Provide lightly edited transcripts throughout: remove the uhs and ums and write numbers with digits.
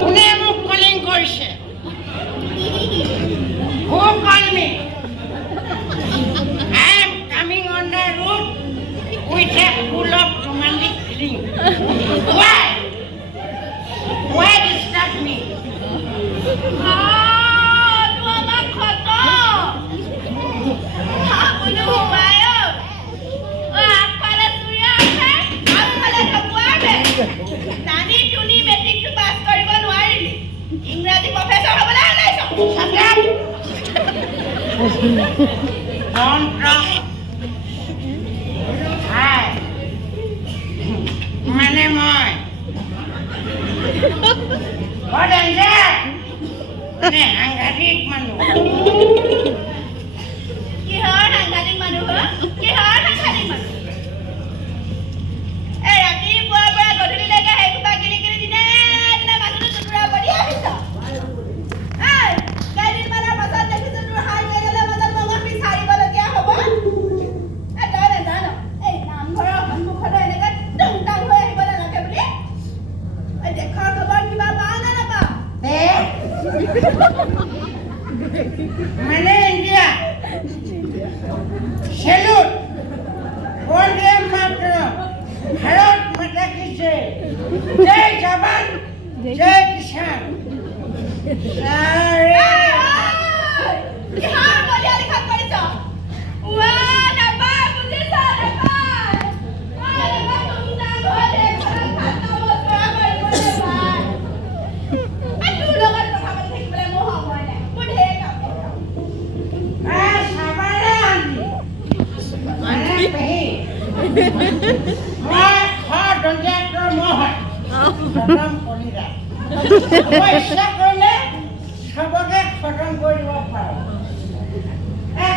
কোনে মোক কলিং কৰিছে? Who called me? I am coming on the road with a full of romantic feeling. Why? Why disturb me? Tu anak kotor. Aku nak bayar. Apa lah surya apa? Apa lah kabuan? Tadi Juni meeting tu pass kariban wari. English professor apa lah ni? Sabda. Don't talk. Hi. Mana moi? Kau dengar? Ni anggarik manu. Kihar anggarik manu ha? Kihar anggarik manu. Rati buat godoli lega hai kuba kiri dina masuk tu surah badi habis. Gaidi mana pasal dekhi tu hai gele madal mama pisari bolo kya hoba? Dano. Naam ghara hanmu khada eneka tung tang hoye hibola lage boli. Dekha khabar kiba paa na na pa. Mane India. Salute. Bonde matra. Bharat mata ki jai. Jai Jawan. Jai Kisan. Sare. Kihar bolia likhat karicho? Wah, dapat puji sah dapat. Dapat undang boleh khana khata bosra kari boleh bhai. Aduh logan kotha boli thik bole moha moine. Budhe ka. Sabare andi. Mane pehi. Moi kha donjatro moha. Salam kolira. Paisa kole sabage khatam koribo paro.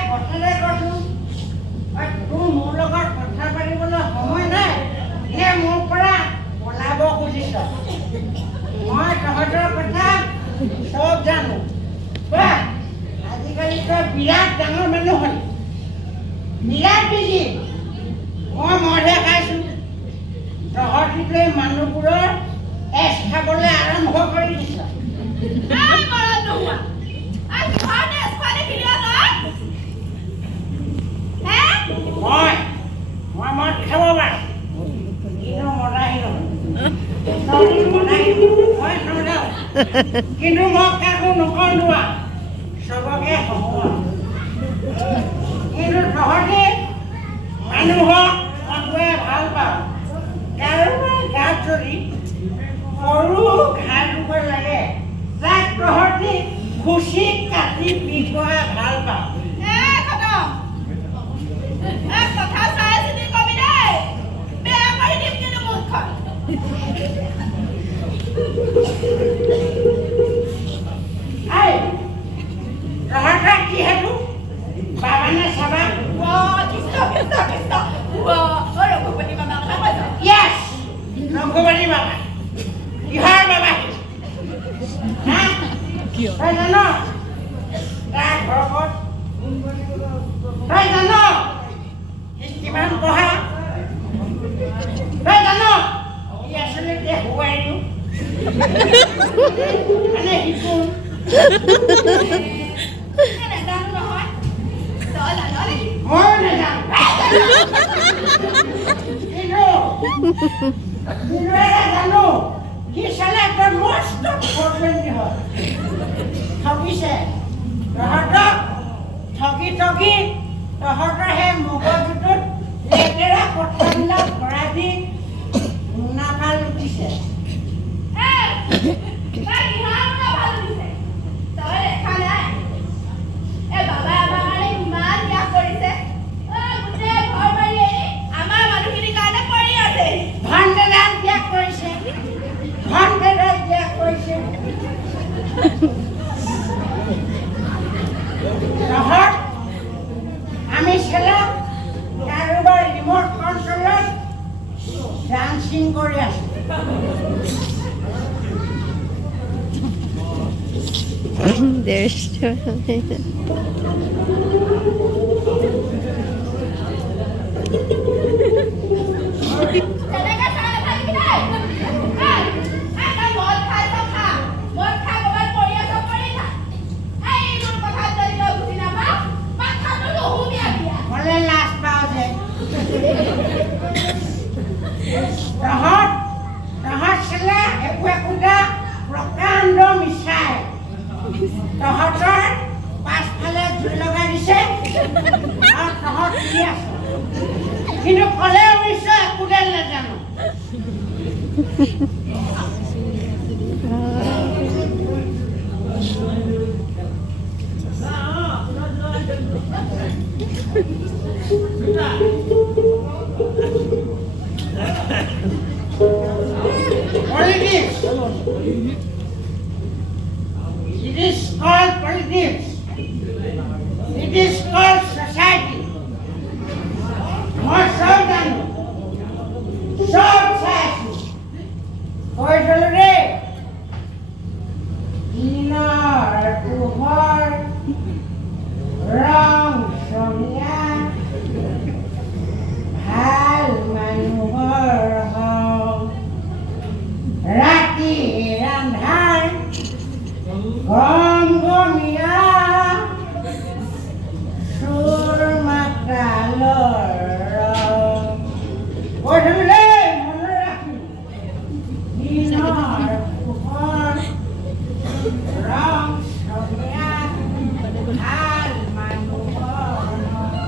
কথালে কৈছো তোৰ মোৰ লগত কথা পাতিবলৈ সময় নাই নে মোৰ পৰা পলাব খুজিছ মই তহঁতৰ কথা চব জানো আজিকালি তই বিৰাট ডাঙৰ মানুহ হ'ল বিৰাট বিজি মই মদহে খাইছো তহঁতিটোৱে মানুহবোৰৰ এচ খাবলৈ আৰম্ভ কৰি দিছ মই মদ খাব পাৰোঁ কিন্তু মদাহী নহয় কিন্তু মই কাকো নকন্দোৱা চবকে হহোৱা কিন্তু তহঁতি মানুহক মানুহে ভাল পাওঁ কাৰোবাৰ গাত যদি সৰু ঘাঁ ধুব লাগে তাক তহঁতি খুচি কাটি পিছোৱা ভাল পাওঁ কথা চাই চিনি কবি দেই বেয়া কৰি দিম কিন্তু মুখখন তহঁতৰ কি হেতু বাবা নে চাবা ৰঘুপতি বাবা কথা কৈছ য়েছ ৰঘুপতি বাবা কিহৰ বাবা তই জান তাৰ ঘৰত তই জান কিমান পঢ়া তই জান ই আচলতে হুৱাইনো মানে শিকোন নাজানো নহয় তই জান নেকি মই নাজানো কিন্তু জানো সি চালে তই মস্ত প্ৰব্লেম হয় ঠগিছে তহঁতক ঠগি তহঁতৰ সেই মগজুটোত লেতেৰা কথাবিলাক ভৰাই দি মুনাফা লুটিছে বাবাই আমাৰ কাৰণে ইমান ত্যাগ কৰিছে গোটেই ঘৰ বাৰী এৰি আমাৰ মানুহখিনিৰ কাৰণে পৰি আছে ভণ্টেদাল ত্যাগ কৰিছে তহঁত আমি খেলা কাৰোবাৰ ৰিমট কণ্ট্ৰলত ডান্সিং কৰি আছো তেনেকে চাই নাথাকিবি দেই। মদ খাই চব খা, মদ খাই ক'ৰবাত পৰি আছ পৰি খা। এইবোৰ কথাত যদি তই বুজি নাপাৱ, মাথাটো নুসুমিয়াবি আৰু। ক'লে লাজ পাওঁ যে তহঁত ছেলে একোটা প্ৰকাণ্ড মিছাই তহঁতৰ পাছফালে জুই লগাই দিছে আৰু তহঁত শুনি আছ, কিন্তু ক'লে অৱশ্য একোডাল নাজানো। Politics. It is called politics. It is called society. মই সব জানো, সব চাইছো। কৈছিলো দেই, দিনৰ পোহৰ ৰং চঙীয়া ভাল মানুহৰ হওক, ৰাতি ৰান্ধাৰ গম গমীয়া সুৰ মাতালৰ কৈছিলো দেই, মনত ৰাখি দিনৰ পোহৰ ৰং চঙীয়া ভাল মানুহৰ হওক।